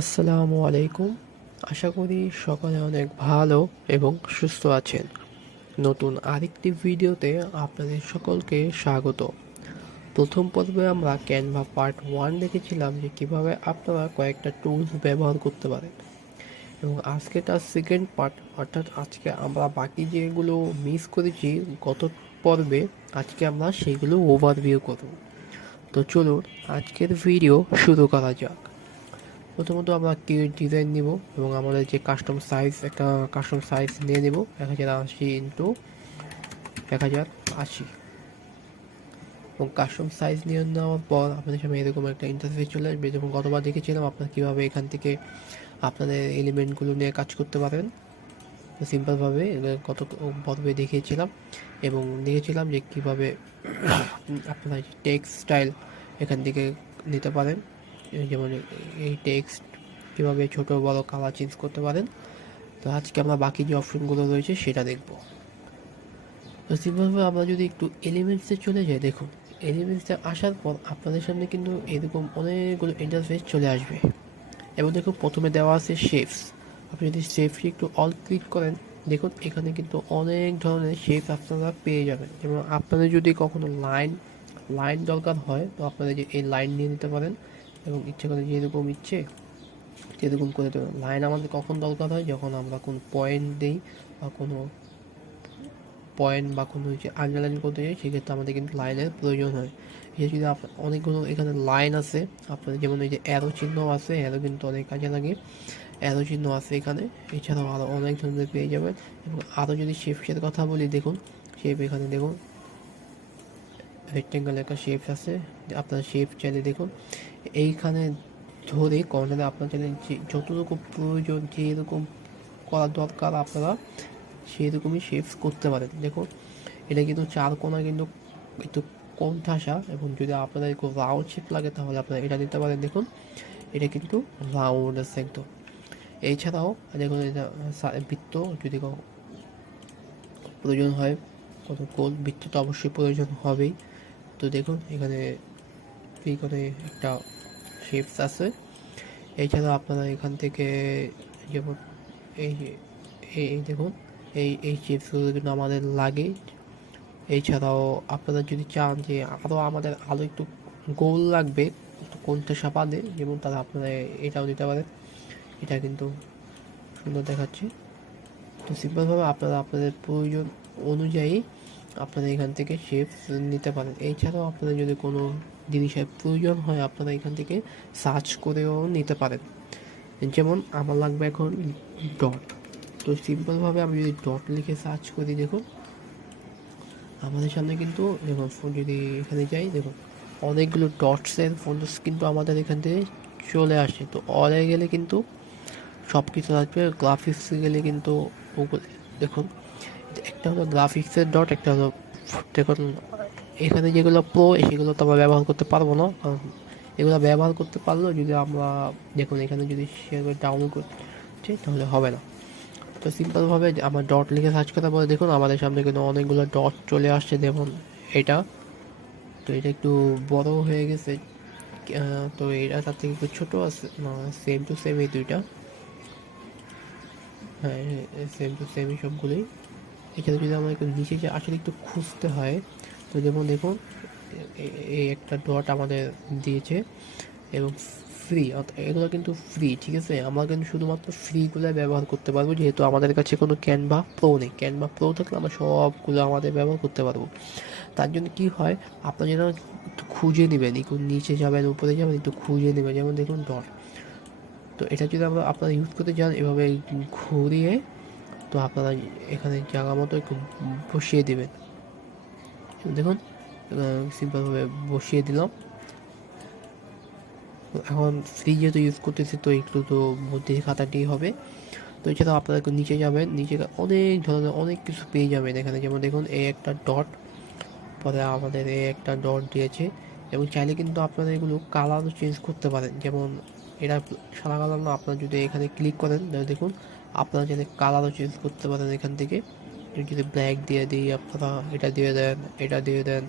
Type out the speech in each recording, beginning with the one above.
আসসালামু আলাইকুম। আশা করি সকলে অনেক ভালো এবং সুস্থ আছেন। নতুন আরেকটি ভিডিওতে আপনাদের সকলকে স্বাগত। প্রথম পর্বে আমরা ক্যানভা পার্ট 1 দেখেছিলাম যে কিভাবে আপনারা কয়েকটা টুলস ব্যবহার করতে পারেন, এবং আজকে তার সেকেন্ড পার্ট, অর্থাৎ আজকে আমরা বাকি যেগুলো মিস করেছি গত পর্বে, আজকে আমরা সেইগুলো ওভারভিউ করব। তো চলুন আজকের ভিডিও শুরু করা যাক। প্রথমত আমরা কি ডিজাইন নিব, এবং আমাদের যে কাস্টম সাইজ নিয়ে নেব 1080 × 1080, এবং কাস্টম সাইজ নিয়ে নেওয়ার পর আপনাদের সামনে এরকম একটা ইন্টারফেস চলে আসবে। যখন গতবার দেখেছিলাম আপনারা কীভাবে এখান থেকে আপনাদের এলিমেন্টগুলো নিয়ে কাজ করতে পারেন সিম্পলভাবে, গত পর্বে দেখিয়েছিলাম, এবং দেখেছিলাম যে কীভাবে আপনারা টেক্সট স্টাইল এখান থেকে নিতে পারেন, যেমন এই টেক্সট কীভাবে ছোট বড় কালার চেঞ্জ করতে পারেন। তো আজকে আমরা বাকি যে অপশনগুলো রয়েছে সেটা দেখব। তো সিম্পলভাবে আমরা যদি একটু এলিমেন্টসে চলে যাই, দেখুন এলিমেন্টসে আসার পর আপনাদের সামনে কিন্তু এরকম অনেকগুলো ইন্টারফেস চলে আসবে, এবং দেখুন প্রথমে দেওয়া আছে শেপস। আপনি যদি শেপসে একটু অল ক্লিক করেন, দেখুন এখানে কিন্তু অনেক ধরনের শেপ আপনারা পেয়ে যাবেন। যেমন আপনাদের যদি কখনো লাইন দরকার হয়, তো আপনারা যে এই লাইন নিয়ে নিতে পারেন, এবং ইচ্ছে করে যেরকম ইচ্ছে সেরকম করে দেবেন। লাইন আমাদের কখন দরকার হয়, যখন আমরা কোনো পয়েন্ট দিই বা কোনো যে আন্ডারলাইন করতে চাই, সেক্ষেত্রে আমাদের কিন্তু লাইনের প্রয়োজন হয়। এই যদি অনেকগুলো এখানে লাইন আছে, আপনাদের যেমন এই যে অ্যারো চিহ্ন আছে, অ্যারো কিন্তু অনেক কাজে লাগে, অ্যারো চিহ্ন আছে এখানে। এছাড়াও আরও অনেক ধরনের পেয়ে যাবেন। এবং আরও যদি শেপসের কথা বলি, দেখুন শেপ এখানে দেখুন রেক্টেঙ্গেল একটা শেপ আছে, আপনার শেপ চাইলে দেখুন এইখানে ধরে কর্নারে আপনার চাইলে যতটুকু প্রয়োজন, যেরকম করার দরকার আপনারা সেই রকমই শেপস করতে পারেন। দেখুন এটা কিন্তু চার কোণা কিন্তু একটু কোণঠাসা, এবং যদি আপনাদের একটু রাউন্ড শেপ লাগে তাহলে আপনারা এটা দিতে পারেন। দেখুন এটা কিন্তু রাউন্ড আছে একদম। এছাড়াও দেখুন এটা বৃত্ত যদি প্রয়োজন হয়, কত গোল বৃত্ত তো অবশ্যই প্রয়োজন হবেই। তো দেখুন এখানে একটা শেপস আছে। এছাড়াও আপনারা এখান থেকে যেমন এই এই দেখুন এই চিপসগুলো কিন্তু আমাদের লাগে। এছাড়াও আপনারা যদি চান যে আমাদের আরও একটু গোল লাগবে, একটু কোণটা সাপাদে, যেমন তারা আপনারা এটাও দিতে পারেন। এটা কিন্তু সুন্দর দেখাচ্ছে। তো সিম্পলভাবে আপনারা আপনাদের প্রয়োজন অনুযায়ী আপনারা এখান থেকে শেপস নিতে পারেন। এছাড়াও আপনাদের যদি কোনো জিনিসের প্রয়োজন হয়, আপনারা এখান থেকে সার্চ করেও নিতে পারেন। যেমন আমার লাগবে এখন ডট। তো সিম্পলভাবে আমি যদি ডট লিখে সার্চ করি, দেখুন আমাদের সামনে কিন্তু দেখুন যদি এখানে যাই, দেখুন অনেকগুলো ডটসের ফোনস কিন্তু আমাদের এখান থেকে চলে আসে। তো অলে গেলে কিন্তু সব কিছু আসবে, গ্রাফিক্সে গেলে কিন্তু ওগুলো দেখুন একটা হলো গ্রাফিক্সের ডট, একটা হলো দেখুন এখানে যেগুলো প্রো সেগুলো তো আমরা ব্যবহার করতে পারবো না, কারণ এগুলো ব্যবহার করতে পারলেও যদি আমরা দেখুন এখানে যদি সেগুলো ডাউনলোড করছি তাহলে হবে না। তো সিম্পলভাবে আমার ডট লিখে সার্চ করার পরে দেখুন আমাদের সামনে কিন্তু অনেকগুলো ডট চলে আসছে। যেমন এটা, তো এটা একটু বড় হয়ে গেছে, তো এটা তার থেকে একটু ছোটো আছে, সেম টু সেম এই দুইটা, হ্যাঁ সেম টু সেম এই সবগুলোই। এখানে যদি আমার একটু নিচে যে আসলে একটু খুঁজতে হয়, তো যেমন দেখুন এই একটা ডট আমাদের দিয়েছে, এবং ফ্রি, এগুলো কিন্তু ফ্রি, ঠিক আছে। আমরা কিন্তু শুধুমাত্র ফ্রিগুলো ব্যবহার করতে পারবো, যেহেতু আমাদের কাছে কোনো ক্যানভা প্রো নেই। ক্যানভা প্রো থাকলে আমরা সবগুলো আমাদের ব্যবহার করতে পারবো। তার জন্য কি হয়, আপনার যেন একটু খুঁজে নেবেন, একটু নিচে যাবেন উপরে যাবেন, একটু খুঁজে নেবেন। যেমন দেখুন ডট, তো এটা যদি আপনারা ইউজ করতে চান এভাবে ঘুরিয়ে, তো আপনারা এখানে জায়গা মতো একটু বসিয়ে দেবেন। দেখুন সিম্পলভাবে বসিয়ে দিলাম। এখন ফ্রি যেহেতু ইউজ করতেছি, তো একটু তো মধ্যে খাতাটি হবে। তো এছাড়াও আপনারা নিচে যাবেন, নিচে অনেক ধরনের অনেক কিছু পেয়ে যাবেন এখানে। যেমন দেখুন এই একটা ডট, পরে আমাদের এই একটা ডট দিয়েছে, এবং চাইলে কিন্তু আপনারা এগুলো কালারও চেঞ্জ করতে পারেন। যেমন এটা সাদা কালার না, আপনারা যদি এখানে ক্লিক করেন দেখুন আপনারা চাইলে কালারও চেঞ্জ করতে পারেন এখান থেকে। যদি ব্ল্যাক দিয়ে দিই, আপনারা এটা দিয়ে দেন, এটা দিয়ে দেন।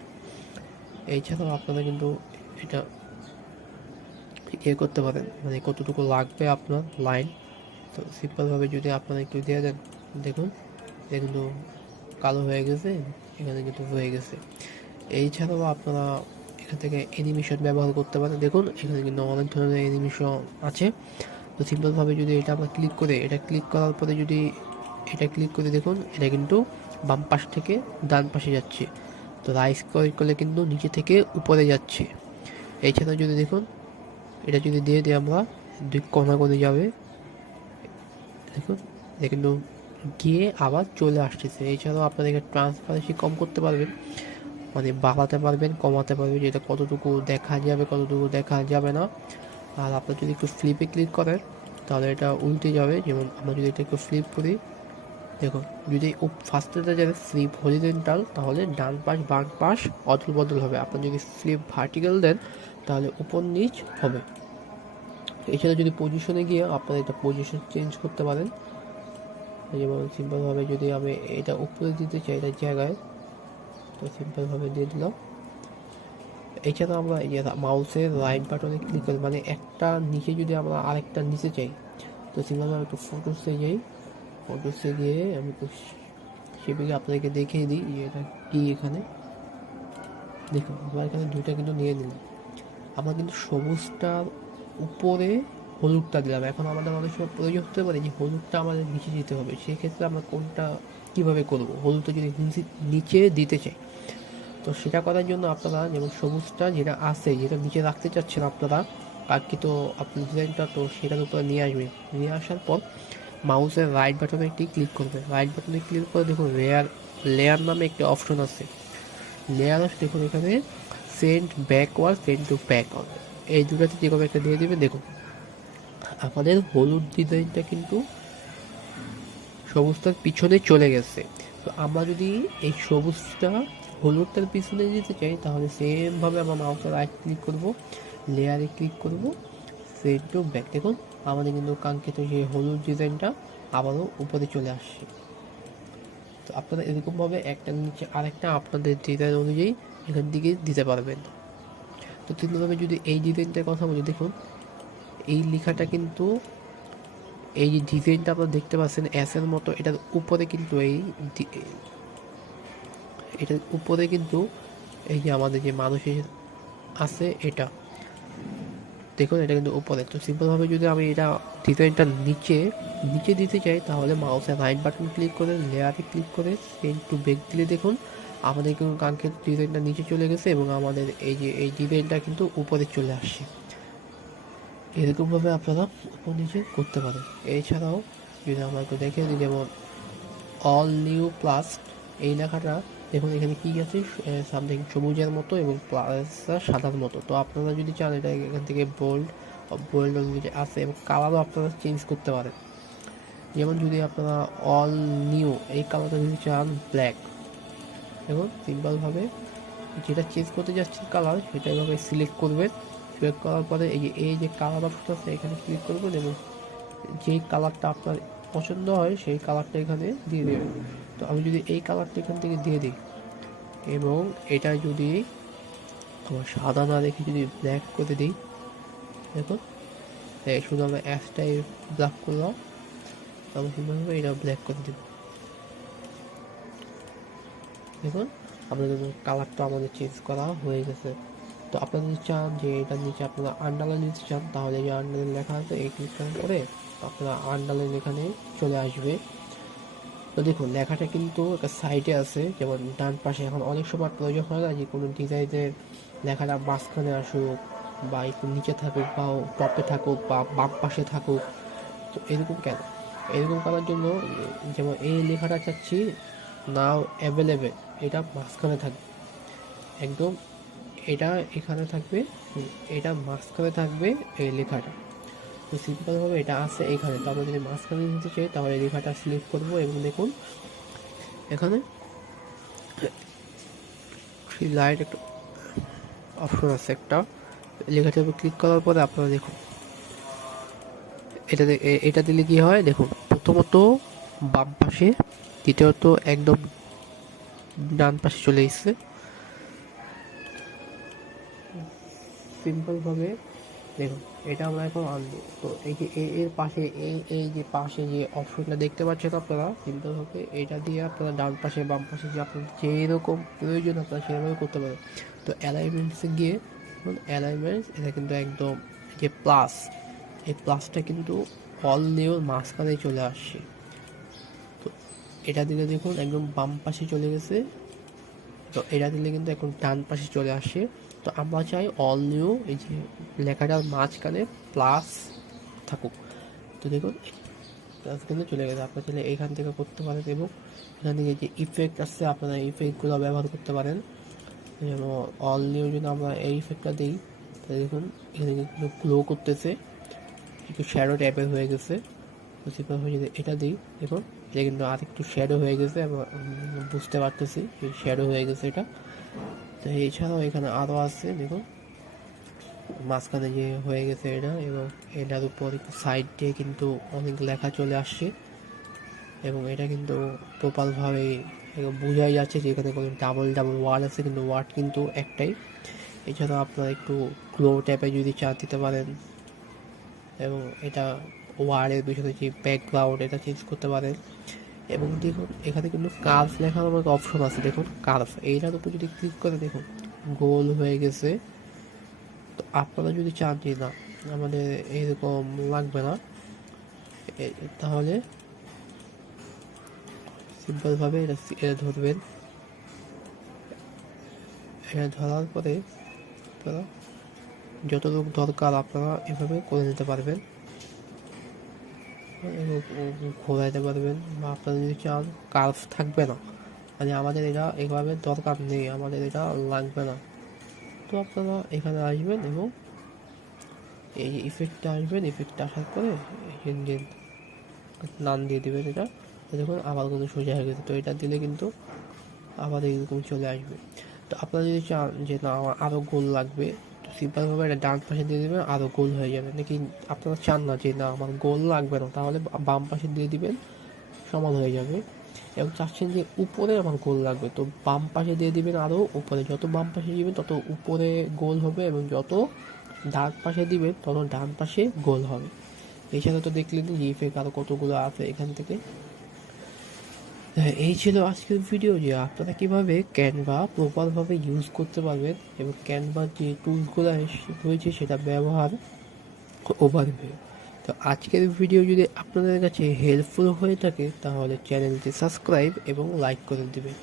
এছাড়াও আপনারা কিন্তু এটা ইয়ে করতে পারেন, মানে কতটুকু লাগবে আপনার লাইন। তো সিম্পলভাবে যদি আপনারা একটু দিয়ে দেন, দেখুন এটা কিন্তু কালো হয়ে গেছে, এখানে কিন্তু হয়ে গেছে। এই ছাড়াও আপনারা এখান থেকে অ্যানিমেশন ব্যবহার করতে পারেন। দেখুন এখানে কিন্তু অনেক ধরনের অ্যানিমেশন আছে। তো সিম্পলভাবে যদি এটা আমরা ক্লিক করে, এটা ক্লিক করার পরে যদি এটা ক্লিক করে দেখুন, এটা কিন্তু বাম পাশ থেকে ডান পাশে যাচ্ছে। তো রাইট ক্লিক করলে কিন্তু নিচে থেকে উপরে যাচ্ছে। এছাড়া যদি দেখুন এটা যদি দিয়ে দিই আমরা, দুই কোণা করে যাবে, দেখুন এটা কিন্তু গিয়ে আবার চলে আসতেছে। এছাড়াও আপনাদেরকে ট্রান্সপারেন্সি কম করতে পারবেন, মানে বাড়াতে পারবেন, কমাতে পারবেন, যেটা কতটুকু দেখা যাবে কতটুকু দেখা যাবে না। আর আপনার যদি একটু ফ্লিপে ক্লিক করেন তাহলে এটা উল্টে যাবে। যেমন আমরা যদি এটা একটু ফ্লিপ করি, দেখুন যদি ফার্স্টেটা যাবে ফ্লিপ হরিজেন্টাল, তাহলে ডান পাশ বাম পাশ অদল বদল হবে। আপনি যদি ফ্লিপ ভার্টিক্যাল দেন তাহলে উপর নিচ হবে। এছাড়া যদি পজিশনে গিয়ে আপনারা এটা পজিশন চেঞ্জ করতে পারেন। যেমন সিম্পলভাবে যদি আমি এটা উপরে দিতে চাই এটার জায়গায়, তো সিম্পলভাবে দিয়ে দিলাম। এছাড়া আমরা এই যে মাউসের রাইট বাটনে ক্লিক করি, মানে একটা নিচে যদি আমরা আরেকটা নিচে চাই, তো সিম্পলভাবে একটু ফটোসে যাই, ফটোসে গিয়ে আমি একটু সেটাকে আপনাদেরকে দেখিয়ে দিই যে এটা কী। এখানে দেখুন আমরা এখানে দুইটা কিন্তু নিয়ে নিলাম, আমরা কিন্তু সবুজটার উপরে হলুদটা দিলাম। এখন আমাদের অনেক সময় প্রয়োজন হতে পারে যে হলুদটা আমাদের নিচে দিতে হবে, সেক্ষেত্রে আমরা কোনটা কীভাবে করব, হলুদটা যদি নিচে দিতে চাই, তো সেটা করার জন্য আপনারা যেমন সবুজটা যেটা আছে, যেটা নিচে রাখতে চাচ্ছেন আপনারা কাঙ্ক্ষিত আপনি ডিজাইনটা, তো সেটার উপরে নিয়ে আসবেন। নিয়ে আসার পর মাউসের রাইট বাটনে একটি ক্লিক করবে, রাইট বাটনে ক্লিক করে দেখুন লেয়ার নামে একটি অপশন আছে। লেয়ার আছে দেখুন এখানে send backward, send to backward, এই দুটাতে যে কোনো একটা দিয়ে দেবে। দেখুন আমাদের হলুদ ডিজাইনটা কিন্তু সবুজটার পিছনে চলে গেছে। তো আমরা যদি এই সবুজটা হলুদটার পিছনে যেতে চাই, তাহলে সেমভাবে আমরা মাউসে রাইট ক্লিক করব, লেয়ারে ক্লিক করব, সেন্ড টু ব্যাক। দেখুন আমাদের কিন্তু কাঙ্ক্ষিত সেই হলুদ ডিজাইনটা আবারও উপরে চলে আসছে। তো আপনারা এরকমভাবে একটা নিচে আরেকটা আপনাদের ডিজাইন অনুযায়ী এখান থেকে দিতে পারবেন। তো তিনভাবে যদি এই ডিজাইনটার কথা বলি, দেখুন এই লেখাটা কিন্তু, এই যে ডিজাইনটা আপনারা দেখতে পাচ্ছেন এসের মতো, এটার উপরে কিন্তু এটার উপরে কিন্তু এই যে আমাদের যে মানুষের আছে এটা, দেখুন এটা কিন্তু উপরে। তো সিম্পলভাবে যদি আমি এটা ডিজাইনটা নিচে নিচে দিতে চাই, তাহলে মাউসের রাইট বাটন ক্লিক করে লেয়ারে ক্লিক করে সেন্ড টু ব্যাক দিলে দেখুন আমাদের কিন্তু কাঙ্ক্ষিত ডিজাইনটা নিচে চলে গেছে এবং আমাদের এই যে এই ডিজাইনটা কিন্তু উপরে চলে আসছে। এরকমভাবে আপনারা উপর নিচে করতে পারেন। এছাড়াও যদি আমরা একটু দেখে দিই, যেমন অল নিউ প্লাস এই লেখাটা দেখুন এখানে কী আছে, সামথিং সবুজের মতো এবং প্লাস সাদার মতো। তো আপনারা যদি চান এটা এখান থেকে বোল্ড যদি আছে, এবং কালারও আপনারা চেঞ্জ করতে পারেন। যেমন যদি আপনারা অল নিউ এই কালারটা যদি চান ব্ল্যাক, দেখুন সিম্পলভাবে যেটা চেঞ্জ করতে যাচ্ছেন কালার, সেটা এভাবে সিলেক্ট করবেন। সিলেক্ট করার পরে এই যে কালার অপশন আছে এখানে ক্লিক করবেন এবং যেই কালারটা আপনার পছন্দ হয় সেই কালারটা এখানে দিয়ে দেবেন। তো আমি যদি এই কালারটা এখান থেকে দিয়ে দিই এবং এটা যদি আমার সাদা না রেখে যদি ব্ল্যাক করে দিই, দেখুন শুধু আমরা অ্যাশটাই ব্ল্যাক করলাম, আমি কীভাবে এটা ব্ল্যাক করে দেব। দেখুন আপনাদের কালারটা আমাদের চেঞ্জ করা হয়ে গেছে। তো আপনারা যদি চান যে এটার নিচে আপনারা আন্ডারলাইন নিতে চান, তাহলে যে আন্ডারলাইন লেখা আছে এই ক্লিক করে আপনারা আন্ডারলাইন এখানে চলে আসবে। তো দেখুন লেখাটা কিন্তু একটা সাইডে আছে, যেমন ডান পাশে। এখন অনেক সময় প্রয়োজন হয় না যে কোনো ডিজাইনের লেখাটা মাঝখানে আসুক বা একটু নিচে থাকুক বা টপে থাকুক বা বাম পাশে থাকুক। তো এরকম কেন, এরকম করার জন্য যেমন এই লেখাটা চাচ্ছি নাও অ্যাভেলেবেল, এটা মাঝখানে থাকবে একদম, এটা এখানে থাকবে, এটা মাঝখানে থাকবে এই লেখাটা। তো সিম্পলভাবে এটা আছে এখানে। তো আমরা যদি মাঝখানে নিতে চাই তাহলে লেখাটা সিলেক্ট করব এবং দেখুন এখানে থ্রি লাইট একটা অপশন আছে, একটা লেখাটার উপর ক্লিক করার পরে আপনারা দেখুন এটা দিলে কি হয়, দেখুন প্রথমত বাম পাশে, দ্বিতীয়ত একদম ডান পাশে চলে এসছে। সিম্পলভাবে দেখুন এটা আমরা এখন আনবো। তো এই যে এর পাশে এই যে পাশে যে অপশনটা দেখতে পাচ্ছেন আপনারা, চিন্তা হবে এটা দিয়ে আপনারা ডান পাশে বাম পাশে যে আপনার যেরকম প্রয়োজন আপনারা সেভাবে করতে পারেন। তো অ্যালাইনমেন্টসে গিয়ে অ্যালাইনমেন্টস এটা কিন্তু একদম যে প্লাস, এই প্লাসটা কিন্তু অল নিউর মাঝখানে চলে আসছে। তো এটা দিলে দেখুন একদম বাম পাশে চলে গেছে, তো এটা দিলে কিন্তু এখন ডান পাশে চলে আসে। তো আমরা চাই অল নিউ এই যে লেখাটার মাঝখানে প্লাস থাকুক। তো দেখুন প্লাস কিন্তু চলে গেছে, আপনার চাইলে এইখান থেকে করতে পারেন এবং এখান থেকে যে ইফেক্ট আসছে আপনারা ইফেক্টগুলো ব্যবহার করতে পারেন। যেমন অল নিউ যদি আমরা এই ইফেক্টটা দিই, তাহলে দেখুন এখানে কিন্তু গ্লো করতেছে, একটু শ্যাডো টাইপের হয়ে গেছে। তো সেভাবে যদি এটা দিই দেখুন এটা কিন্তু আর একটু শ্যাডো হয়ে গেছে, আমরা বুঝতে পারতেছি শ্যাডো হয়ে গেছে এটা। তো এছাড়াও এখানে আরও আছে দেখুন মাঝখানে যে হয়ে গেছে এটা, এবং এটার উপর একটু সাইড দিয়ে কিন্তু অনেক লেখা চলে আসছে, এবং এটা কিন্তু প্রপারভাবে বোঝাই যাচ্ছে যে এখানে কোনো ডাবল ডাবল ওয়ার্ড আছে, কিন্তু ওয়ার্ড কিন্তু একটাই। এছাড়াও আপনারা একটু গ্লো টাইপের যদি চা দিতে পারেন, এবং এটা ওয়ার্ডের পিছনে যে ব্যাকগ্রাউন্ড এটা চেঞ্জ করতে পারেন। এবং দেখুন এখানে কিন্তু কার্ভ লেখার আমাকে অপশন আছে, দেখুন কার্ভ এইটার উপর যদি ক্লিক করে দেখুন গোল হয়ে গেছে। তো আপনারা যদি চান যে না আমাদের এইরকম লাগবে না, তাহলে সিম্পলভাবে এটা ধরবেন। এটা ধরার পরে আপনারা যতটুকু দরকার আপনারা এভাবে করে নিতে পারবেন এবং ঘোরাইতে পারবেন, বা আপনারা যদি চান কার্ভ থাকবে না, মানে আমাদের এটা এভাবে দরকার নেই, আমাদের এটা লাগবে না, তো আপনারা এখানে আসবেন এবং এই যে ইফেক্টটা আসবেন, ইফেক্টটা আসার পরে যে নাম দিয়ে দেবেন এটা, দেখুন আবার কিন্তু সোজা হয়ে গেছে। তো এটা দিলে কিন্তু আবার এইরকম চলে আসবে। তো আপনারা যদি চান যে না আমার আরও গোল লাগবে, তো সিম্পলভাবে এটা ডান পাশে দিয়ে দেবেন, আরও গোল হয়ে যাবে। নাকি আপনারা চান না যে না আমার গোল লাগবে না, তাহলে বাম পাশে দিয়ে দিবেন, সমান হয়ে যাবে। এবং চাচ্ছেন যে উপরে আমার গোল লাগবে, তো বাম পাশে দিয়ে দিবেন, আরও উপরে যত বাম পাশে দিবেন তত উপরে গোল হবে, এবং যত ডান পাশে দিবেন তত ডান পাশে গোল হবে। এছাড়া তো দেখলেন যে ইফেক্ট আরও কতগুলো আছে এখান থেকে। হ্যাঁ, এই ছিল আজকের ভিডিও যে আপনারা কীভাবে ক্যানভা প্রপারভাবে ইউজ করতে পারবেন এবং ক্যানভার যে টুলসগুলো রয়েছে সেটা ব্যবহার ওভারভিউ। তো আজকের ভিডিও যদি আপনাদের কাছে হেল্পফুল হয়ে থাকে তাহলে চ্যানেলটি সাবস্ক্রাইব এবং লাইক করে দেবেন।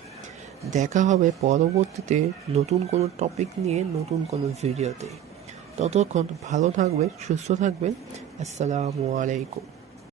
দেখা হবে পরবর্তীতে নতুন কোনো টপিক নিয়ে নতুন কোনো ভিডিওতে। ততক্ষণ ভালো থাকবেন, সুস্থ থাকবেন। আসসালামু আলাইকুম।